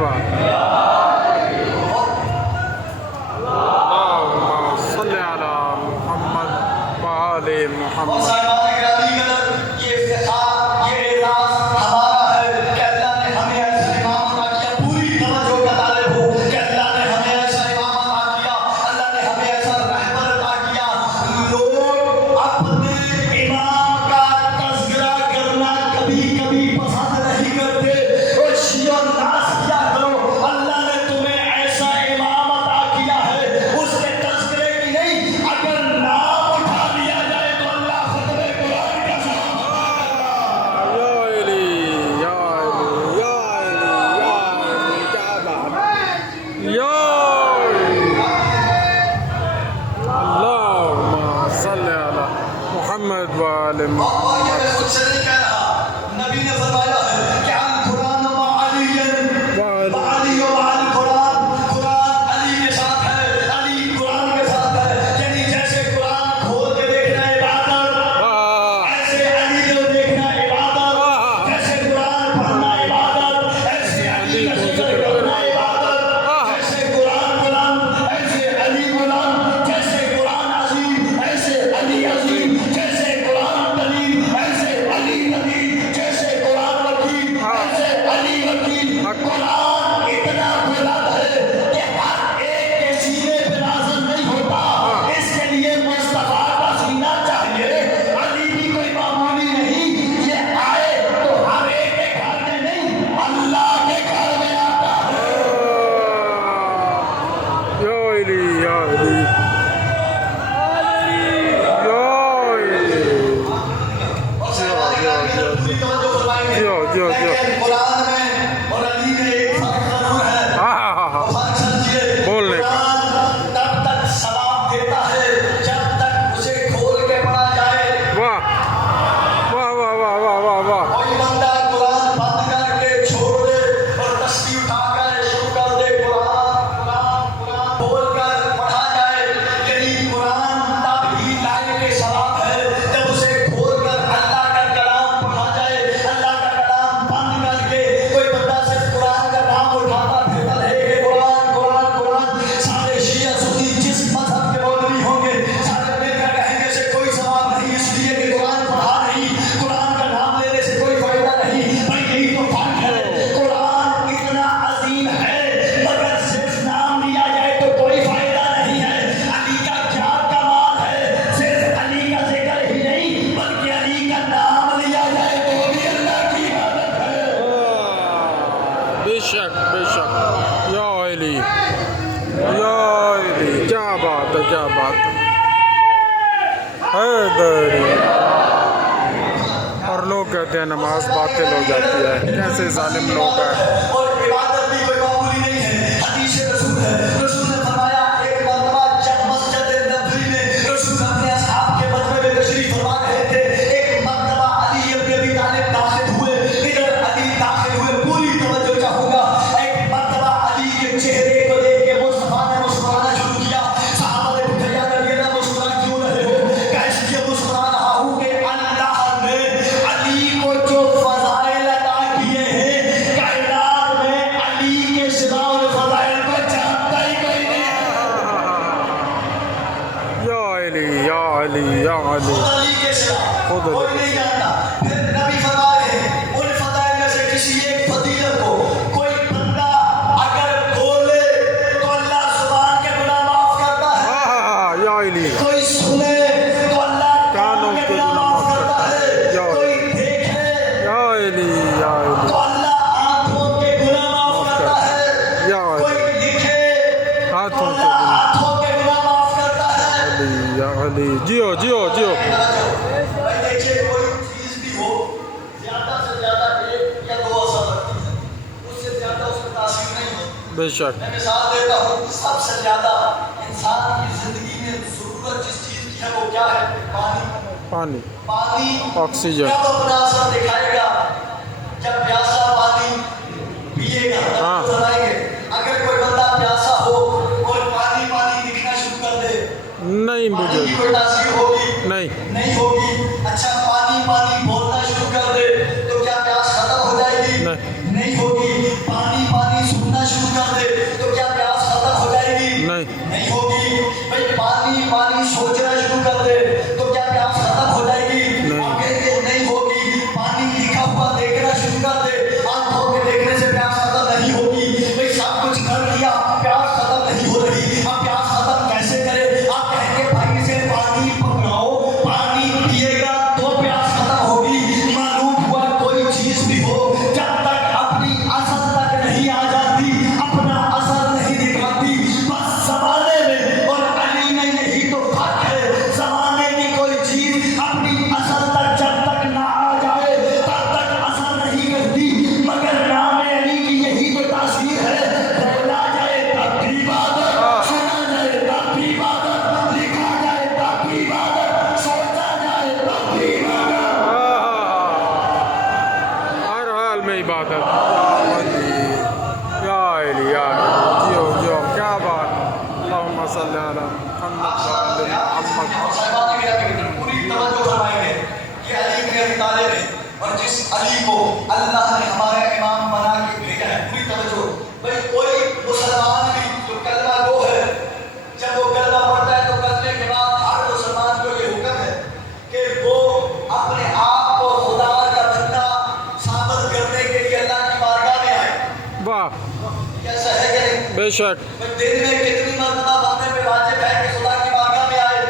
بات. اللهم صل على محمد وآل محمد. محمد وآل محمد. نبی نے فرمایا ہے کہ قرآن علی قرآن علی کے ساتھ ہے، علی قرآن کے ساتھ ہے. یعنی جیسے قرآن کھول کے دیکھنا عبادت، ایسے علی کو دیکھنا عبادت. جیسے قرآن پڑھنا عبادت، ایسے علی کا ذکر کرنا عبادت. جیسے قرآن ایسے علی غلام. جیسے قرآن عظیم ایسے علی عظیم. جیسے قرآن دلیل ایسے علی دلیل. جیسے قرآن وکیل ایسے علی وکیل. قرآن اتنا بلند ہے کہ ہر ایک کے سینے پہ نازل نہیں ہوتا. اس کے لیے مصطفیٰ کا سینہ چاہیے. علی بھی کوئی معمولی نہیں، یہ آئے تو ہر ایک کے گھر میں نہیں، اللہ کے گھر میں آتا ہے. یا علی یا علی قرآن میں اور علی میں ایک فرق ضرور ہے. فرق سمجھیے. بولنے کا. قرآن تب تک ثواب دیتا ہے جب تک اسے کھول کے پڑھا جائے. واہ واہ واہ واہ واہ واہ واہ. کوئی بندہ قرآن بند کر کے چھوڑ دے اور تسبیح اٹھا کر شروع کر دے قرآن بول کر پڑھا جائے. یعنی قرآن تب ہی لائق ثواب ہے جب اسے کھول کر اللہ کا کلام پڑھا جائے. اللہ کا کلام بند کر کے کوئی بندہ صرف قرآن کا نام اٹھاتا پھرتا رہے کہ قرآن قرآن قرآن. سارے شیعہ سنی جس مذہب کے مولوی ہوں گے سارے مل کر کہیں گے سے کوئی ثواب نہیں، اس لیے کہ قرآن پڑھا نہیں. قرآن کا نام لینے سے کوئی فائدہ نہیں. بھائی یہی تو فرق ہے. قرآن اتنا عظیم ہے مگر صرف نام لیا جائے تو کوئی فائدہ نہیں ہے. علی کا کیا کمال ہے، صرف علی کا ذکر ہی نہیں بلکہ علی کا نام لیا جائے تو بھی اللہ کی عبادت ہے. بے شک بے شک. یا علی یا علی. کیا بات ہے کیا بات ہے. حیدری. اور لوگ کہتے ہیں نماز باطل ہو جاتی ہے. کیسے ظالم لوگ ہیں. اور عبادت بھی کوئی معمولی نہیں ہے. حدیث رسول ہے، رسول نے فرمایا ایک مرتبہ جب مسجد نبوی میں رسول اپنے اصحاب کے مجمع میں تشریف فرما رہے تھے، ایک مرتبہ علی ابن ابی طالب داخل ہوئے. ادھر علی داخل ہوئے، پوری توجہ چاہوں گا. ایک مرتبہ علی کے چہرے کو دیکھ کے مصطفیٰ نے مسکرانا شروع کیا. صحابہ نے پوچھا یا نبی اللہ مسکرا کیوں رہے ہو؟ کہا اس لیے مسکرا رہا ہوں کہ اللہ نے علی کو جو فضائل عطا کیے ہیں کائنات میں علی کے سوا ان فضائل کو جانتا ہی کوئی نہیں ہے. یا علی یا علی یا علی. خود علی کے سوا خود علی. کوئی نہیں جانتا. پھر نبی فرمائے ان فضائل میں سے کسی ایک فضیلت کو کوئی بندہ اگر بولے تو اللہ زبان کے گناہ معاف کرتا ہے. یا علی. کوئی سنے تو اللہ کانوں کے گناہ معاف کرتا ہے. کوئی دیکھے یا علی یا علی. تو اللہ آنکھوں کے گناہ معاف کرتا ہے. یا علی. کوئی لکھے تو ہاتھوں کے اللہ گناہ. ہاتھوں کے گناہ معاف کرتا ہے. علی یا علی. جیو جیو جیو. بھائی دیکھیے کوئی چیز بھی ہو زیادہ سے زیادہ ایک یا دو اثر رکھتی ہے، اس سے زیادہ اس میں تاثیر نہیں ہوتی. بے شک. میں مثال دیتا ہوں، سب سے زیادہ انسان کی زندگی میں ضرورت جس چیز کی ہے وہ کیا ہے؟ پانی. پانی آکسیجن. کب اپنا اثر دکھائے گا؟ جب پیاسا پانی پیے گا تب بتائیں گے. اگر کوئی بندہ پیاسا ہو اور پانی پانی دکھنا شروع کر دے نہیں مجھے پانی کی کوئی تاثیر ہوگی؟ نہیں ہوگی. اچھا پانی پانی بولنا شروع کر دے تو کیا پیاس ختم ہو جائے گی؟ نہیں ہوگی. پانی پانی سننا بے شک دن میں کتنی مرتبہ بندے پہ واجب ہے کہ خدا کی بارگاہ میں آئے؟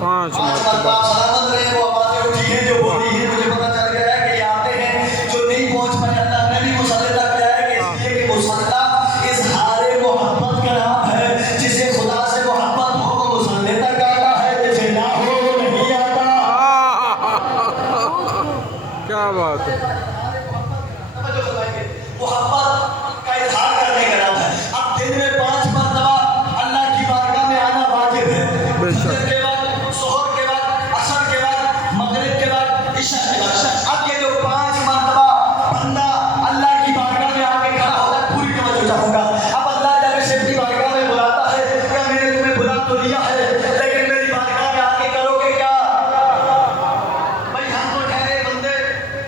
5 مرتبہ مرتبہ سلامت رہے. وہ آوازیں اٹھی ہیں جو بولی ہیں، مجھے پتا چل گیا ہے کہ یہ آتے ہیں جو نہیں پہنچ پائے. اللہ نے بھی مسلح تک کیا ہے کہ اس لیے کہ مسلح اظہار محبت کا نام ہے. جسے خدا سے محبت ہو وہ مسلح تک آتا ہے، جسے نہ ہو وہ نہیں آتا. کیا بات ہے. محبت کا اظہار کرنے کا نام ہے. اب دن میں 5 مرتبہ اللہ کی بارگاہ میں آنا واجب ہے. بے شک. فجر کے بعد، ظہر کے بعد، عصر کے بعد، مغرب کے بعد، عشاء کے بعد. اب یہ جو 5 مرتبہ بندہ اللہ کی بارگاہ میں آ کے کھڑا ہوتا ہے، پوری توجہ چاہوں گا. اب اللہ جب اسے اپنی بارگاہ میں بلاتا ہے، کیا میں نے تمہیں بلا تو لیا ہے لیکن میری بارگاہ میں آ کے کرو گے کیا؟ بھائی ہم تو ٹھہرے بندے،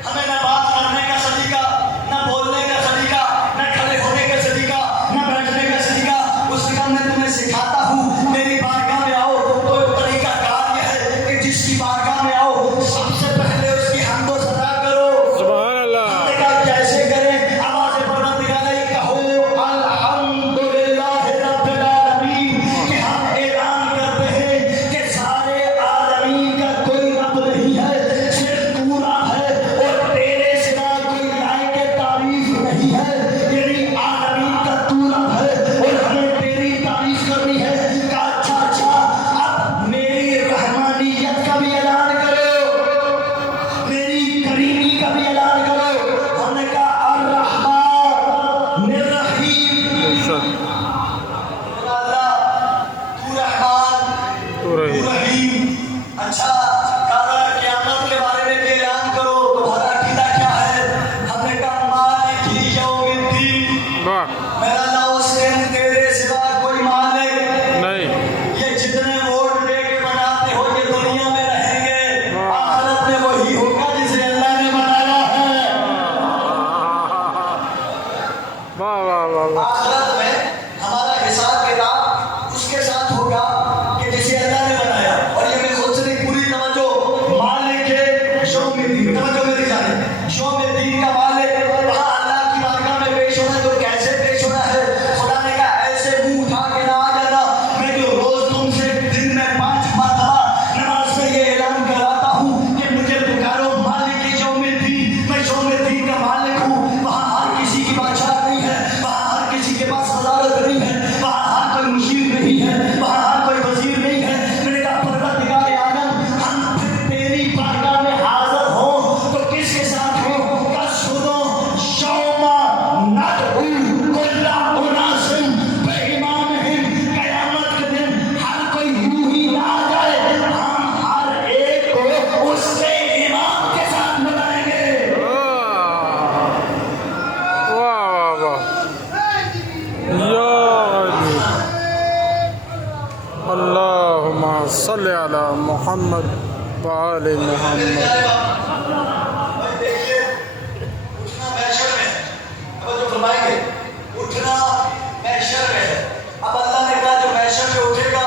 ہمیں نہ بات کرنے کا سلیقہ، نہ بولنے کا سلیقہ، نہ کھڑے ہونے کا سلیقہ، نہ بیٹھنے کا سلیقہ. اس کا میں تمہیں سکھاتا ہوں. میری بارگاہ میں آؤ تو طریقہ کار یہ ہے کہ جس کی بارگاہ میں آؤ سب سے پہلے اس کی حمد و ثنا کرو. سبحان اللہ. کیسے کریں؟ آواز بلند نکالیں، کہو الحمدللہ رب العالمین. کہ ہم اعلان کرتے ہیں کہ سارے عالمین کا کوئی رب نہیں ہے، صرف تو رب ہے اور تیرے سوا کوئی لائق تعریف نہیں ہے. یعنی عالمین کا تو رب ہے اور ہمیں تیری تعریف کرنی ہے. کہا اچھا اب میری رحمانیت کا بھی اعلان کرو، میری کریمی کا بھی اعلان کرو. ہم نے کہا الرحمن الرحیم. بے شک اللہ تو رحمان تو رہی. تو رحیم. اچھا کہا قیامت کے بارے میں بھی اعلان کرو، تمہارا عقیدہ کیا ہے؟ ہم نے کہا مالک یوم الدین. واہ. میرا اللہ اس دن تیرے سوا کوئی مالک نہیں. یہ جتنے ووٹ دے کے بناتے ہو یہ دنیا میں رہیں گے، آخرت میں وہی ہوگا جسے اللہ نے بنایا ہے. واہ واہ واہ واہ. آخرت میں ہمارا حساب کتاب اس کے ساتھ ہوگا کہ جسے اللہ نے بنایا. اور یہ میں خود سے نہیں، پوری توجہ. مالک یوم الدین، توجہ میری جانب. یوم الدین کا مالک وہاں اللہ کی بارگاہ میں پیش ہونا ہے. تو کیسے پیش ہونا ہے؟ خدا نے کہا ایسے منہ اٹھا کے نہ آ جانا. میں جو روز تم سے دن میں 5 مرتبہ نماز میں یہ اعلان کراتا ہوں کہ مجھے پکارو مالک یوم الدین. میں یوم الدین کا مالک ہوں. وہاں ہر کسی کی بادشاہ نہیں ہے، وہاں ہر کسی کے پاس وزارت نہیں ہے، وہاں ہر کوئی مشیر نہیں ہے، وہاں ہر کوئی وزیر نہیں ہے. میں نے کہا پروردگار عالم ہم پھر تیری بارگاہ میں حاضر ہوں تو کس کے ساتھ ہوں؟ کسودوں شوما ندعو کل اناس بامامہم. قیامت کے دن ہر کوئی یوں ہی نہ آ جائے، ہم ہر ایک کو اس کے امام کے ساتھ بلائیں گے. واہ واہ واہ. یا علی. اللہم صلی علی محمد وآل محمد. دیکھیے اٹھنا محشر میں، توجہ فرمائیں گے، اٹھنا محشر میں ہے. اب اللہ نے کہا جو محشر میں اٹھے گا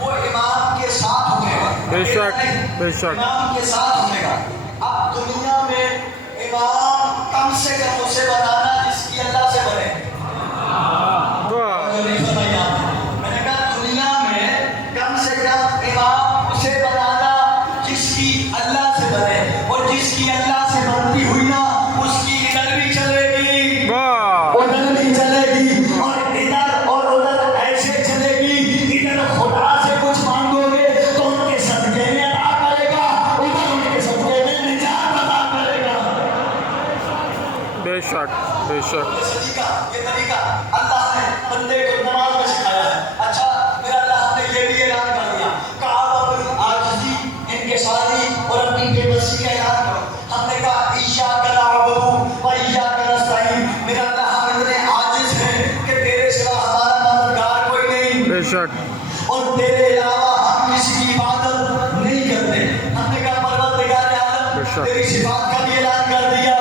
وہ امام کے ساتھ اٹھے گا. بے شک بے شک. امام کے ساتھ اٹھے گا. اب دنیا میں امام کم سے کم اسے بنانا جس کی اللہ سے بنے. واہ. جو نہیں فرمایا میں نے کہا دنیا میں کم سے کم امام اسے بنانا جس کی اللہ سے بنے، اور جس کی اللہ سے بنتی ہوئی نا اس کی ادھر بھی چلے گی، واہ. ادھر بھی چلے گی، اور ادھر اور ادھر ایسے چلے گی. ادھر خدا سے کچھ مانگو گے تو ان کے صدقے میں عطا کرے گا، ادھر ان کے صدقے میں نجات عطا کرے گا. بے شک بے شک. یہ طریقہ اللہ نے بندے کو نماز میں سکھایا ہے. اچھا میرا اللہ ہم نے یہ بھی اعلان کر دیا کہ آپ اپنی عاجزی، انکساری اور اپنی بے بسی کا اعلان کرو. ہم نے کہا ایاک نعبد و ایاک نستعین. میرا اللہ ہم اتنے عاجز ہیں کہ تیرے سوا ہمارا مددگار کوئی نہیں، بے شک. اور تیرے علاوہ ہم کسی کی عبادت نہیں کرتے. ہم نے کہا پروردگار عالم تیری صفات کا بھی اعلان کر دیا،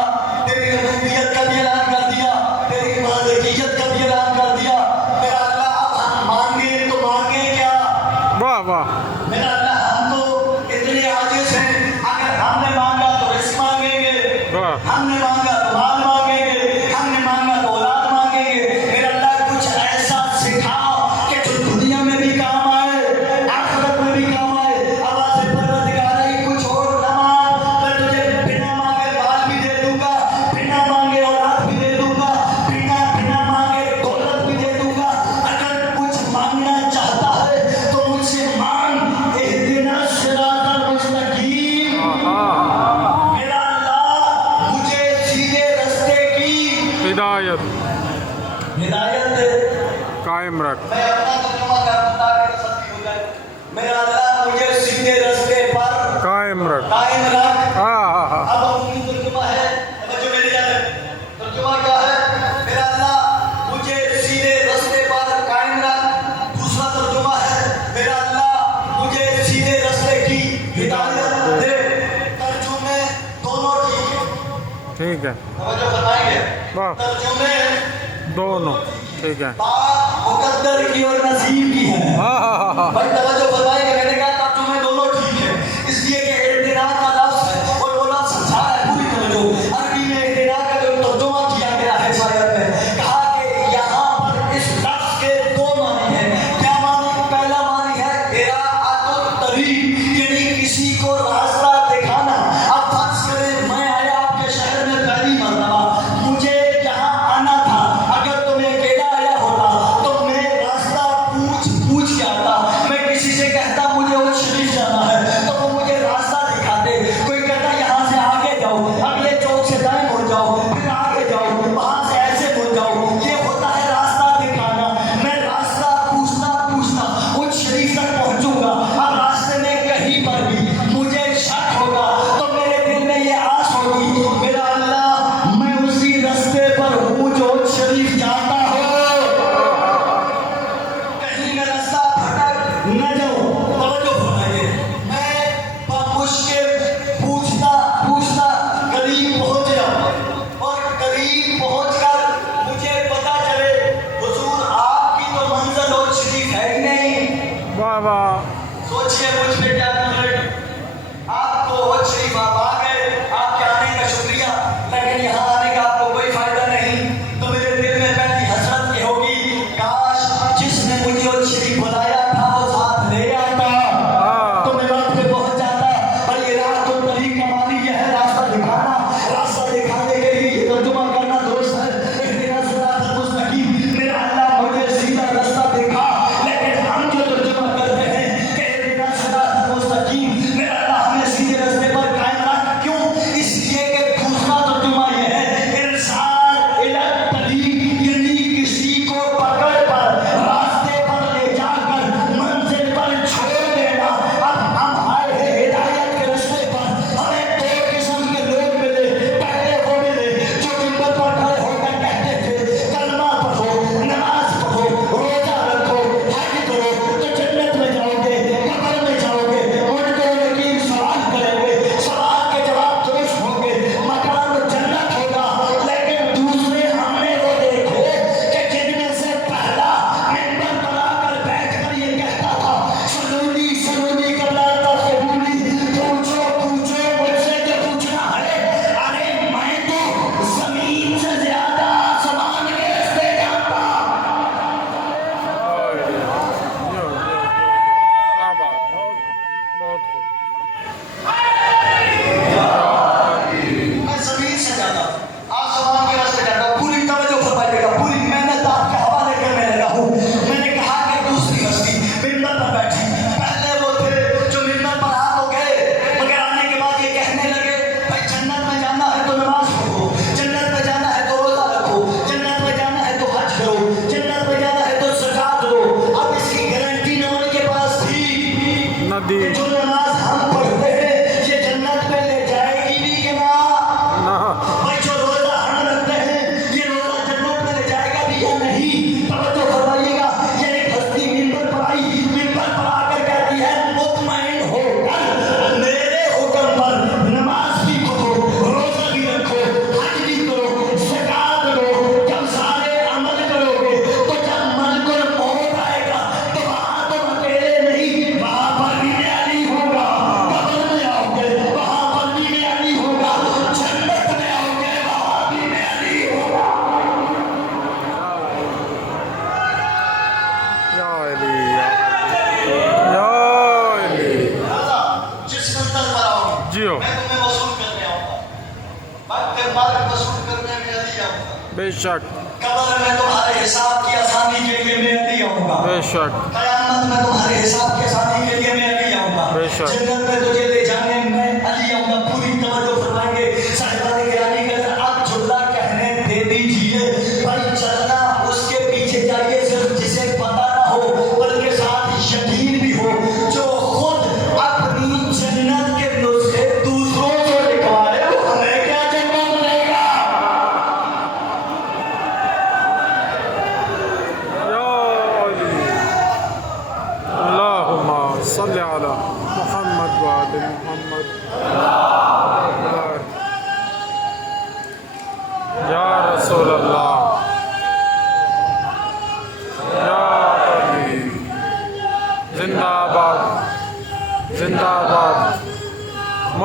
تیری ربوبیت کا بھی اعلان کر دیا، تیری مالکیت کا بھی اعلان کر دیا. میرا اللہ اب ہم مانگے تو مانگے کیا؟ واہ واہ. میرا اللہ ہم تو اتنے عاجز ہیں، اگر ہم نے مانگا تو رزق مانگیں گے، واہ. ہم نے مانگا تو مال مانگیں گے، ہم نے مانگا تو اولاد مانگیں گے. میرا اللہ کچھ ایسا ہدایت دے. قائم رکھ. میں اپنا ترجمہ کرتا کہ سچی ہو جائے. میرا اللہ مجھے سیدھے راستے پر قائم رکھ. قائم رکھ. ہاں اب عمومی ترجمہ ہے. توجہ میری جانب. ترجمہ کیا ہے؟ میرا اللہ مجھے سیدھے راستے پر قائم رکھ. دوسرا ترجمہ ہے میرا اللہ مجھے سیدھے راستے کی ہدایت دے. ترجمے دونوں ٹھیک ہے. ٹھیک ہے. توجہ فرمائیں گے. واہ. ترجمے دونوں ٹھیک ہے. بات مقدر کی اور نصیب کی ہے. بھائی توجہ فرمائیں گے. میں نے کہا ترجمے دونوں ٹھیک ہے اس لیے کہ اعتراض کا لفظ ہے اور وہ لفظ سچا ہے. پوری توجہ. عربی میں اعتراض کا جو ترجمہ کیا گیا ہے شاعر میں کہا کہ یہاں پر اس لفظ کے دو معنی ہیں. کیا معنی؟ پہلا معنی ہے اراءۃ الطریق یعنی کسی کو راستہ دکھانا. اب فرض کریں میں آیا آپ کے شہر میں پہلی مرتبہ. مجھے یہاں آنا تھا. اگر تمہیں اکیلا آیا ہوتا تو میں راستہ پوچھ کے آتا. میں کسی سے کہتا مجھے وہ شریف جانا ہے تو وہ مجھے راستہ دکھاتے. کوئی کہتا یہاں سے آگے جاؤ, اگلے چوک سے دائیں مڑ جاؤ, پھر آگے جاؤ, وہاں سے ایسے مڑ جاؤ. یہ ہوتا ہے راستہ دکھانا. میں راستہ پوچھنا ان شریف تک پہنچوں گا. اب راستے میں کہیں پر بھی مجھے شک ہوگا تو میرے دل میں یہ آس ہوگی میرا اللہ میں اسی راستے پر ہوں جو شریف جاتا ہو. کہیں میں راستہ بھٹک نہ جاؤں. توجہ فرمائیے. میں بمشکل پوچھتا قریب پہنچ جاؤں اور قریب پہنچ کر مجھے پتا چلے حضور آپ کی تو منزل اور شریف ہے ہی نہیں. واہ واہ. سوچئے مجھ پہ کیا گزرے. آپ کو وقت شریف آپ آ گئے, آپ کے آنے کا شکریہ, لیکن یہاں آنے کا آپ کو کوئی فائدہ نہیں. تو میرے دل میں پہلی حسرت یہ ہوگی کاش جس نے مجھے وقت شریف بلایا تھا وہ ساتھ لے آتا تو میں وقت پہ پہنچ جاتا. اور یہ راہ تو طریق کا معنی یہ ہے راستہ دکھانا. راستہ دکھانے کے لیے یہ ترجمہ کرنا درست ہے. اہدنا الصراط المستقیم. میرا اللہ مجھے سیدھا راستہ دکھا. لیکن ہم جو ترجمہ کرتے ہیں کہ اہدنا الصراط المستقیم میرا اللہ ہمیں سیدھے راستے پر قائم رکھ. کیوں؟ اس لیے کہ دوسرا ترجمہ یہ ہے ارسال الی الطریق یعنی کسی کو پکڑ پر راستے پر لے جا کر منزل پر چھوڑ دینا. اب ہم آئے ہیں ہدایت کے راستے پر. ہمیں دو قسم کے لوگ ملے. پہلے وہ ملے جو منبر پر کھڑے ہو کر کہتے تھے کلمہ پڑھو, نماز پڑھو, روزہ رکھو, حج کرو تو جنت میں جاؤ گے, قبر میں جاؤ گے. ان کو یقین سوال کریں گے, سوال کے جواب درست ہوں گے, مکان جنت ہوگا. لیکن دوسرے ہم نے وہ دیکھے کہ جن میں سے پہلا منبر پر آ کر بیٹھ کر یہ کہتا تھا سنونی کرلاتا سنونی, پوچھو مجھ سے جو پوچھنا ہے. ارے میں تو زمین سے زیادہ آسمان کے راستے جانتا. میں زمین سے جاتا ہوں, آسمان کے راستے جاتا ہوں. پوری توجہ فرمائیے گا. پوری محنت آپ کے حوالے کرنے لگا ہوں. میں نے کہا کہ دوسری ہستی منبر پر بیٹھی. پہلے وہ تھے جو منبر پر آ تو گئے مگر آنے کے بعد یہ کہنے لگے بھائی جنت میں جانا ہے تو نماز پڑھو, جنت میں جانا ہے تو روزہ رکھو, جنت میں جانا ہے تو حج کرو, جنت میں جانا ہے تو زکات دو. اب اس کی گارنٹی نہ ان کے پاس تھی ندی کہ جو نماز ہم پڑھتے ہیں یہ جنت میں لے جائے گی بھی کہ نہ. بھائی جو روزہ ہم رکھتے ہیں یہ روزہ جنت میں لے جائے گا بھی یا نہیں. توجہ فرمائیے گا. یہ ایک ہستی منبر پر آئی, منبر پر آ کر کہتی ہے مطمئن ہو کر میرے حکم پر نماز بھی پڑھو, روزہ بھی رکھو, حج بھی کرو, زکات دو. جب سارے عمل کرو گے تو جب ملک الموت آئے گا تو وہاں تم اکیلے نہیں, وہاں پر بھی میں علی ہوں گا. قبر میں آؤ گے وہاں پر بھی میں علی ہوں گا. جنت میں آؤ گے وہاں بھی میں علی ہوں گا. یا علی یا علی. جس منزل پر آؤ گے جیو میں تمہیں وصول کرنے آؤں گا. وقت مارک وصول کرنے میں علی آؤں گا. بے شک قبر میں تمہارے حساب کی آسانی کے لیے میں علی آؤں گا. بے شک قیامت میں تمہارے حساب کی آسانی کے لیے میں علی آؤں گا. بے شک. جنت میں تجھے لے جانے میں علی آؤں گا. پوری توجہ فرمائیں گے. صاحبان گرامی کے اندر اب جملہ کہنے دے دیجیے. بھائی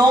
9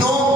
9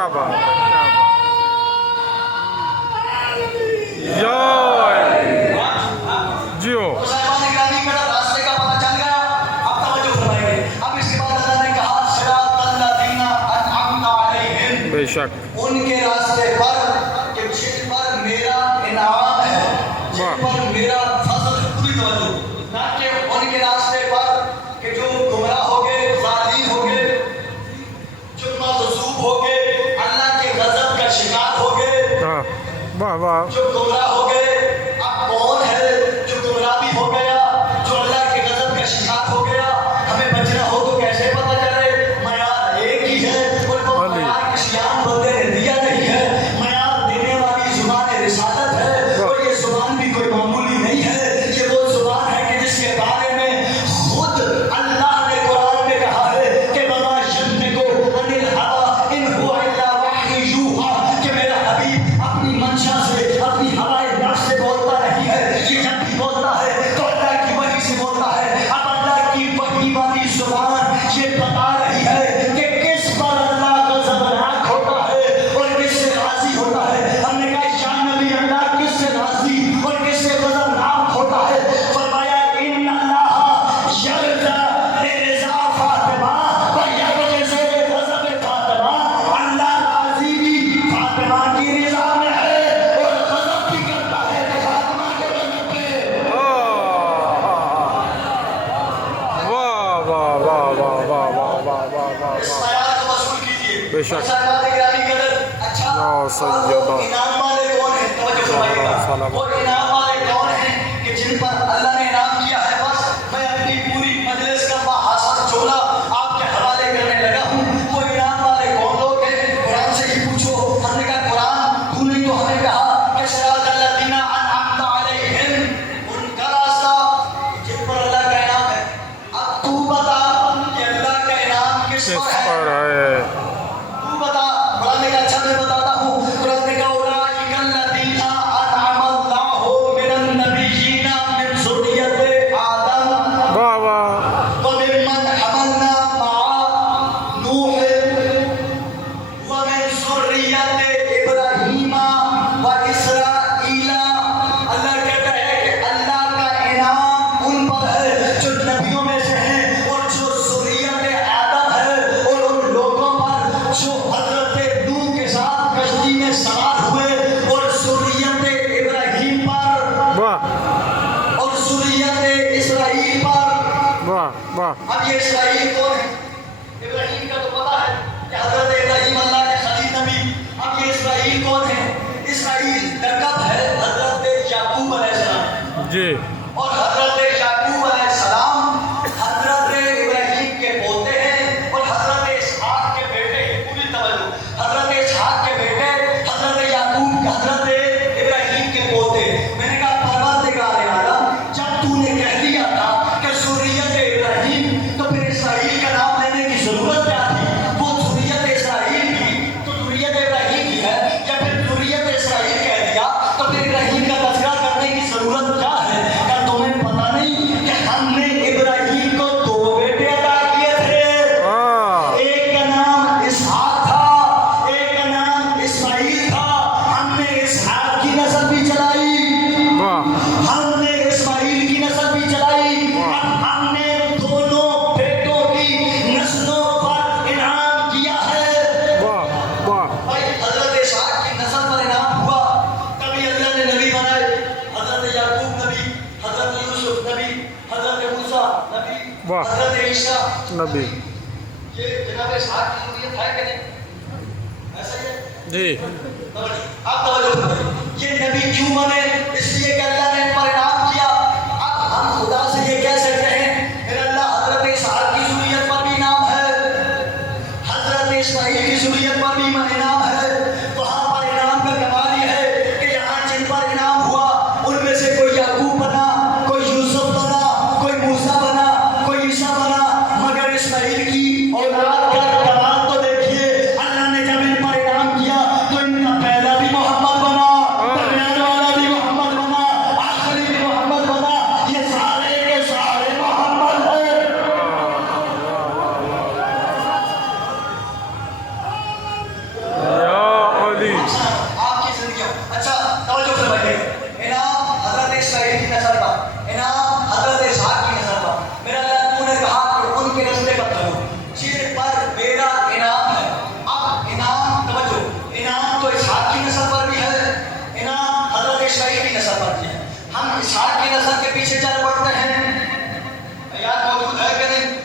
کیا بات ہے، کیا بات ہے۔ یا علی جیو صاحبان گرامی کا راستے کا پتہ چل گیا، اب توجہ فرمائیے۔ اب اس کے بعد اللہ نے کہا صراط الذین انعمت علیہم، بے شک ان کے راستے پر کہ جن پر میرا انعام ہے، جن پر میرا فضل، پوری توجہ، نہ کہ ان کے راستے پر کہ جو گمراہ ہو گئے، ظالم ہو گئے، جو مغضوب ہو گئے، اللہ کے غضب کا شکار ہو گئے، ہاں واہ واہ جو گمراہ ہو گئے۔ اب کون ہے جو گمراہ بھی ہو گیا، جو اللہ کے غضب کا شکار ہو گیا؟ ہمیں بچنا ہو تو کیسے پتہ چلے؟ معیار ایک ہی ہے، ان کو معیار کسی عام بندے نے دیا نہیں ہے۔ معیار دینے والی زبان رسالت ہے، اور یہ زبان بھی کوئی معمولی نہیں ہے، یہ وہ زبان ہے کہ جس کے بارے میں خود اللہ نے قرآن میں کہا ہے کہ وما ینطق عن الہوی ان هو الا وحی یوحی، کہ میرا حبیب اپنی منشا سے، اپنی ہوائے نفس سے بولتا نہیں ہے، یہ جب بھی بولتا ہے تو اللہ کی وحی سے بولتا ہے۔ اب اللہ کی وحی والی زبان یہ بتا رہی ہے کہ کس پر اللہ غضبناک ہوتا ہے اور کس سے راضی ہوتا ہے۔ ہم نے کہا یا نبی اللہ کس سے راضی اور کس سے غضبناک ہوتا ہے؟ فرمایا ان اللہ یرضا لرضا فاطمہ و یبغض لغضب فاطمہ، اللہ راضی بھی فاطمہ کی رضا میں ہے اور غضب بھی کرتا ہے فاطمہ کے غضب پہ۔ واہ واہ واہ واہ واہ واہ واہ واہ واہ اس واہ معیار کو وصول کیجئے۔ بے شک۔ صاحبان گرامی قدر، اچھا یا سیدہ۔ وہ انعام والے کون ہیں؟ توجہ فرمائیے، وہ انعام والے کون ہیں کہ جن پر اللہ نے انعام کیا ہے؟ بس میں اپنی پوری مجلس کا باحاصل جملہ آپ کے حوالے کرنے لگا ہوں۔ وہ انعام والے کون لوگ ہیں؟ قرآن سے ہی پوچھو۔ ہم نے کہا قرآن تو نے تو ہمیں کہا کہ صراط الذین انعمت علیہم، ان کا راستہ جن پر اللہ کا انعام ہے۔ اب تو بتا کہ اللہ کا انعام کس کس پر ہے؟ پر ہے؟ تو بتا۔ قرآن نے کہا اچھا میں بتاتا ہوں۔ قرآن نے کہا اولئک الذین انعم اللہ من النبیین من ذریۃ آدم واہ واہ وممن حملنا مع نوح ومن ذریۃ ابراہیم واسرائیل۔ اللہ کہتا ہے کہ اللہ کا انعام ان پر ہے جو نبیوں میں سے ہیں اور جو ذریت آدم ہے، اور ان لوگوں پر جو حضرت نوح کے ساتھ کشتی میں سوار ہوئے، اور ذریت ابراہیم پر واہ اور ذریت اسرائیل پر۔ واہ واہ اب یہ اسرائیل کون ہے؟ ابراہیم کا تو پتا ہے کہ حضرت ابراہیم اللہ کے خلیل نبی۔ اب یہ اسرائیل کون ہے؟ اسرائیل لقب ہے حضرت یعقوب علیہ السلام، جی اور حضرت یعقوب علیہ السلام حضرت ابراہیم کے پوتے ہیں اور حضرت اسحاق کے بیٹے ہیں۔ پوری توجہ، حضرت اسحاق کے بیٹے، حضرت یعقوب، حضرت ابراہیم کے پوتے۔ میں نے کہا پروردگار عالم، جب تو نے کہہ دیا تھا کہ ذریت ابراہیم، تو پھر اسرائیل کا نام لینے کی ضرورت کیا تھی؟ وہ ذریت اسرائیل بھی تو ذریت ابراہیم کی ہے، یا پھر ذریت اسرائیل کہہ دیا تو پھر ابراہیم کا تذکرہ کرنے کی ضرورت کیا ہے؟ کیا تمہیں پتہ نہیں کہ ہم نے ابراہیم کو دو بیٹے عطا کیے تھے؟ ہاں ایک کا نام اسحاق تھا، ایک کا نام اسماعیل تھا۔ ہم نے اسحاق کی نسل بھی چلائی، واہ ہم نے اسماعیل کی نسل بھی چلائی، اب ہم نے دونوں بیٹوں کی نسلوں پر انعام کیا ہے۔ واہ واہ بھائی حضرت اسحاق کی نسل پر انعام ہوا، تبھی اللہ نے نبی بنائے، حضرت یعقوب نبی، حضرت یوسف نبی، حضرت موسیٰ نبی، واہ۔ حضرت عیسیٰ نبی یہ جناب اسحاق کی ضروریت ہے کہ نہیں؟ ایسا ہی ہے؟ جی اب توجہ کریں، یہ نبی کیوں بنے؟ اس لیے کہ اللہ نے ان پر انعام کیا۔ اب ہم خدا سے یہ کہہ سکتے ہیں کہ اللہ حضرت اسحاق کی ضروریت پر بھی انعام ہے، حضرت اسماعیل کی ضروریت پر بھی انعام ہے۔ وہاں پر انعام کا کمال یہ ہے کہ یہاں جن پر انعام ہوا ان میں سے کوئی یعقوب بنا، کوئی یوسف بنا، کوئی موسیٰ بنا، کوئی عیسیٰ بنا، مگر اسماعیل کی اولاد کا کمال تو دیکھیے، اللہ نے جب ان پر انعام کیا تو ان کا پہلا بھی محمد بنا، درمیان والا بھی محمد بنا، آخری بھی آپ کی زندگیوں اچھا توجہ سے بیٹھے انعام حضرت اسماعیل کی نسل کا انعام حضرت اسحاق کی نسل کا میرا اللہ تو نے کہا کہ ان کے رستے پر چلو جن پر میرا انعام ہے اب انعام توجہ انعام تو اسحاق کی نسل پر بھی ہے انعام حضرت اسماعیل کی نسل پر بھی ہے ہم اسحاق کی نسل کے پیچھے چل پڑتے ہیں یاد موجود ہے کہ نہیں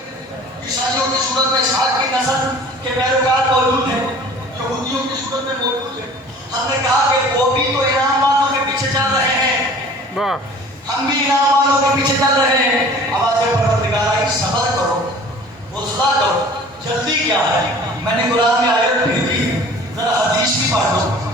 عیسائیوں کی صورت میں اسحاق کی نسل کے پیروکار موجود ہیں یہودیوں کی صورت میں موجود ہیں ہم نے کہا کہ وہ بھی تو انعام والوں کے پیچھے چل رہے ہیں ہم بھی انعام والوں کے پیچھے چل رہے ہیں آواز پروردگار صبر کرو حوصلہ کرو جلدی کیا ہے میں نے قرآن میں آیت بھیجی ہے ذرا حدیث بھی پڑھ لو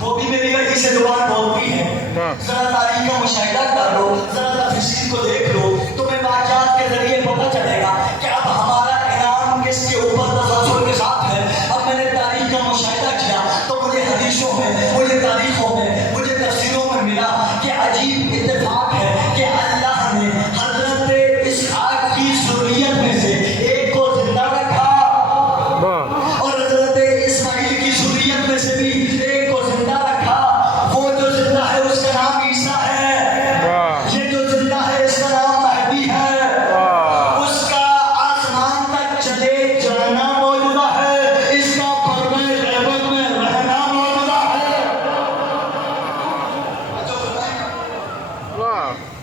وہ بھی میری وحی سے زبان بولتی ہے ذرا تاریخ کا مشاہدہ کر لو ذرا تفسیر کو دیکھ لو تمہیں واقعات کے ذریعے پتہ چلے گا کہ اب ہمارا انعام کس کے اوپر تسلسل کے ساتھ ہے اب میں نے تاریخ کا مشاہدہ کیا تو مجھے حدیثوں میں مجھے تاریخوں میں مجھے تفسیروں میں ملا کہ عجیب اتفاق ہے کہ اللہ نے حضرت اسحاق کی ذریت میں سے ایک کو زندہ رکھا اور حضرت اسماعیل کی ذریت میں سے بھی ایک کو زندہ رکھا وہ جو زندہ ہے اس کا نام عیسیٰ ہے یہ جو زندہ ہے اس کا نام مہدی ہے اس کا آسمان تک چلے جانا موجودہ ہے اس کا پردہ غیبت میں رہنا موجودہ ہے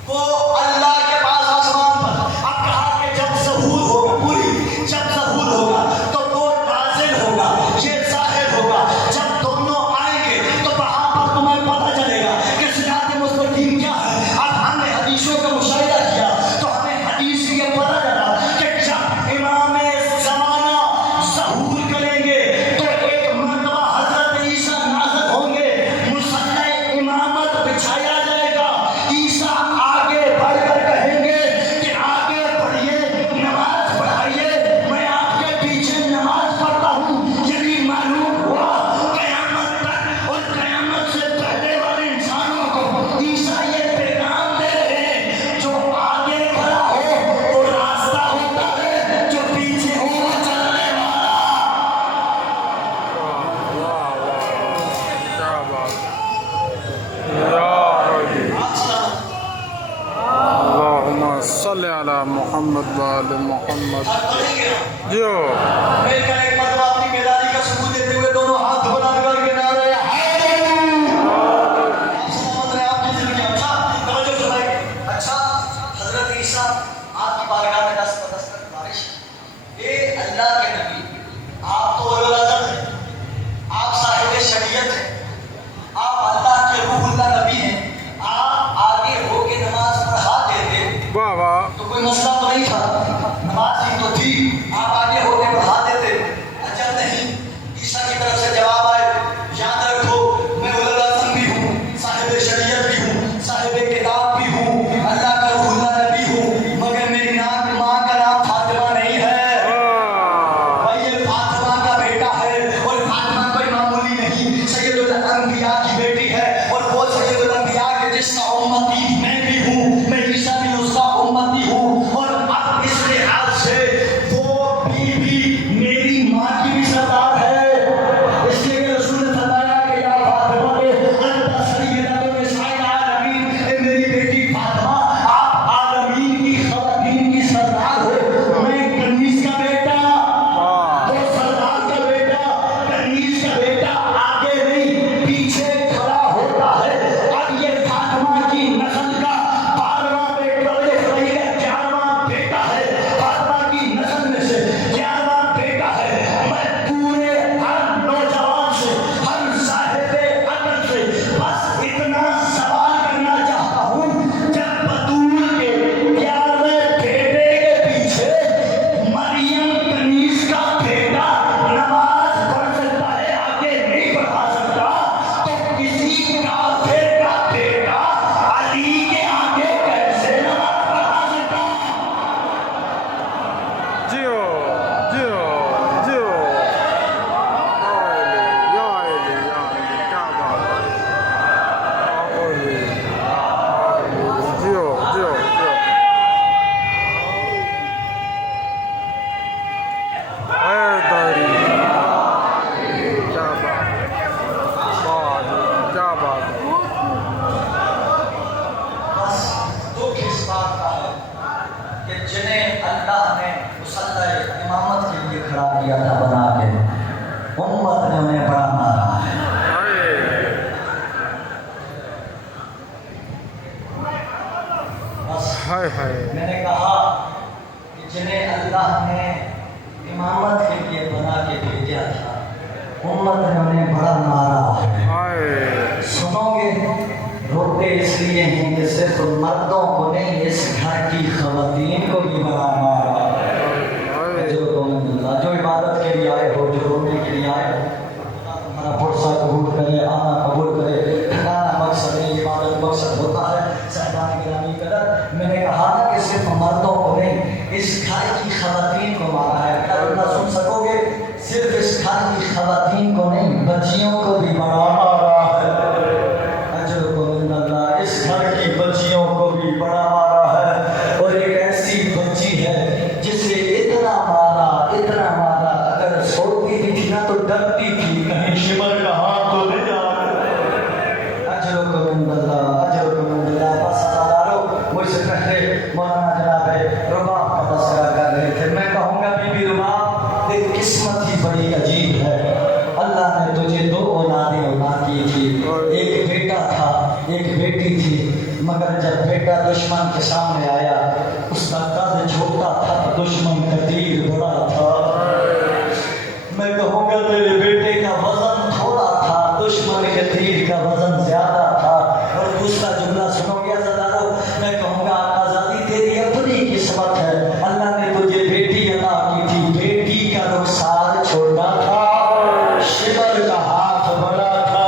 وہ اللہ کے پاس آسمان پر اب کہا کہ جب ظہور ہوگا پوری جب ظہور ہوگا تو وہ نازل ہوگا یہ ظاہر ہوگا جب دونوں آئیں گے تو وہاں پر تمہیں پتہ چلے گا کہ صراط مستقیم کیا ہے اب ہم نے حدیثوں کا مشاہدہ کیا تو ہمیں حدیث سے یہ پتہ چلا کہ جب امام زمانہ ظہور کریں گے تو ایک مرتبہ حضرت عیسیٰ نازل ہوں گے مصلی امامت بچھایا جائے گا عیسیٰ آگے بڑھ کر کہیں گے کہ آگے بڑھیے نماز پڑھائیے میں آپ کے پیچھے نماز پڑھتا ہوں یعنی معلوم ہوا قیامت تک اور قیامت سے پہلے والے انسانوں کو عیسیٰ یہ پیغام دے رہے ہیں جو آگے کھڑا ہو وہ راستہ ہوتا ہے جو پیچھے ہو وہ چلنے والا کیا بات یا علی اللہم صلی علی محمد و آل محمد جو مل کر ایک مرتبہ اپنی بیداری کا ثبوت دیتے ہوئے دونوں ہاتھ بنا کر کے نعرے آپ کی زندگی اچھا توجہ سے بھائی اچھا حضرت عیسیٰ آپ کی بارگاہ میں دست بدست کر بارش اے اللہ کے نبی آپ تو اولو العزم ہیں آپ صاحب شریعت ہیں آپ اللہ کے روح اللہ نبی ہیں آپ آگے ہو کے نماز پڑھا دیتے واہ واہ تو کوئی مسئلہ تو نہیں تھا نماز ہی تو تھی آپ آگے ہو کے پڑھا دیتے اجل نہیں عیسیٰ کی طرف سے جواب آئے یاد رکھو میں اولو العزم بھی ہوں صاحب شریعت بھی ہوں صاحب کتاب بھی ہوں اللہ کا روح اللہ نبی ہوں مگر میری ماں کا نام فاطمہ نہیں ہے بھائی یہ فاطمہ کا بیٹا ہے اور فاطمہ کوئی معمولی نہیں سید الانبیاء کی بیٹی ہے اور وہ سید الانبیاء کے جس کا امتی میں بھی ہوں میں عیسیٰ بھی اس کا امتی ہوں اور اب اس لحاظ سے وہ بھی میری ماں کی بھی سردار ہے اس لیے کہ رسول نے فرمایا کہ یا فاطمہ انت سیدۃ نساء العالمین اے میری بیٹی فاطمہ آپ عالمین کی خواتین کی سردار ہو میں کنیز کا بیٹا وہ سردار کا بیٹا کنیز کا بیٹا آگے نہیں مردوں کو نہیں اس گھر کی خواتین کو بھی بڑا مارا ہے۔ جو عبادت کے لیے آئے ہو، جو رونے کے لیے آئے ہو، ہمارا پرسہ قبول کرے، آنا قبول کرے، ٹھکانا مقصد ہے، عبادت مقصد ہوتا ہے۔ صاحبان گرامی قدر، میں نے کہا نا کہ صرف مردوں کو نہیں اس گھر کی خواتین کو مارا ہے۔ کیا اللہ سن سکو گے؟ صرف اس گھر کی خواتین کو نہیں بچیوں کو بھی بڑا مارا ہے۔ اس گھر کی بچیوں کو بھی بڑا مارا ہے، اور ایک ایسی بچی ہے جسے اتنا مارا اگر سوتی بھی تھی نا تو ڈرتی تھی کہیں شمر کا ہاتھ تو نہیں جا رہا۔ اجرکم اللہ بس ازادارو، مجھ سے پہلے مولانا جناب رباب کا تذکرہ کر رہے تھے۔ میں کہوں گا بی بی رباب، ایک قسمت ہی بڑی عجیب ہے۔ اللہ نے تجھے 2 اولادیں عطا کی تھی، ایک بیٹا تھا ایک بیٹی تھی، مگر جب بیٹا دشمن کے سامنے آیا اس کا قد چھوٹا تھا، دشمن کا تیر بڑا تھا۔ میں کہوں گا تیرے بیٹے کا وزن تھوڑا تھا، دشمن کے تیر کا وزن زیادہ تھا۔ اور دوسرا جملہ سنو گے عزیزانو، میں کہوں گا آزادی تیری اپنی قسمت ہے، اللہ نے تجھے بیٹی عطا کی تھی، بیٹی کا رخسار چھوٹا تھا، شمر کا ہاتھ بڑا تھا۔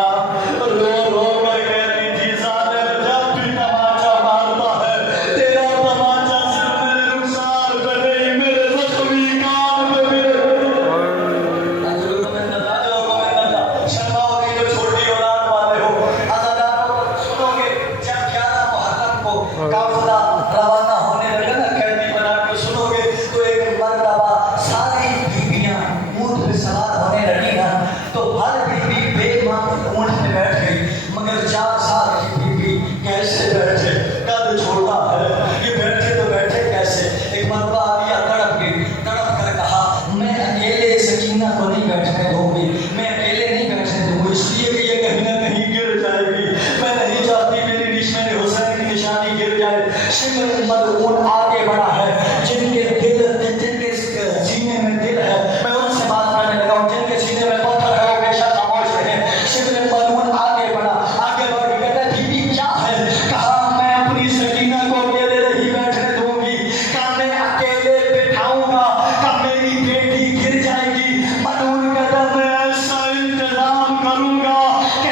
قافلہ روانہ ہونے لگا نا قیدی بنا کے، سنو گے تو ایک مرتبہ ساری بیویاں اونٹ پہ سوار ہونے لگی نا تو ہر بیوی بے ماں اونٹ پہ بیٹھ گئی، مگر 4 سال کی بیوی کیسے بیٹھے؟ قد چھوٹا ہے، یہ بیٹھے تو بیٹھے کیسے؟ ایک مرتبہ آدیا تڑپ گئی، تڑپ کر کہا میں اکیلے سکینہ کو نہیں بیٹھنے دوں گی، میں اکیلے نہیں بیٹھنے دوں گی، اس لیے کہ یہ کہیں نہ کہیں گر جائے گی، میں نہیں چاہتی میری میرے حسین کی نشانی گر جائے۔ شمر ملعون آگے بڑھا ہے، جن کے سینے میں دل ہے، میں ان سے بات کرنے لگا ہوں، جن کے سینے میں پتھر ہے وہ بے شک خاموش رہے۔ شمر ملعون آگے بڑھا، آگے بڑھ کے کہتا بی بی کیا ہے؟ کہا میں اپنی سکینہ کو اکیلے نہیں بیٹھنے دوں گی، کہا میں اکیلے بٹھاؤں گا، کہا میری بیٹی گر جائے گی۔ ملعون کہتا میں ایسا انتظام کروں گا کہ